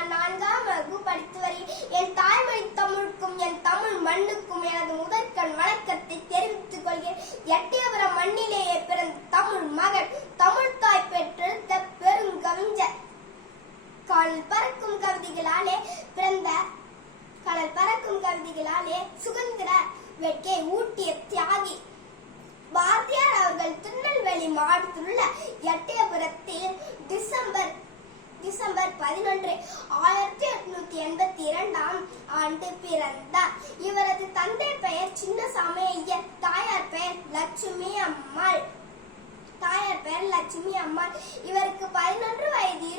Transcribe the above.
நான் 4ஆம் வகுப்பு படித்து வருகிறேன். என் தாய்மொழி தமிழுக்கும் என் தமிழ் மண்ணுக்கும் எனது முதற்கண் வணக்கத்தை தெரிவித்துக் கொள்கிறேன். எட்டயபுரம் மண்ணிலேயே பிறந்த தமிழ் மகன், தமிழ் தாய் பெற்றெடுத்த பெருங்கவிஞர், கடல் பறக்கும் கவிதைகளாலே சுதந்திர வேட்கை ஊட்டிய தியாகி பாரதியார் அவர்கள் திருநெல்வேலி மாவட்டத்தில் உள்ள எட்டயபுரத்தில் டிசம்பர் 11, 1882 ஆண்டு பிறந்தார். இவரது தந்தை பெயர் சின்னசாமி ஐயர், தாயார் பெயர் லட்சுமி அம்மாள். இவருக்கு 11 வயது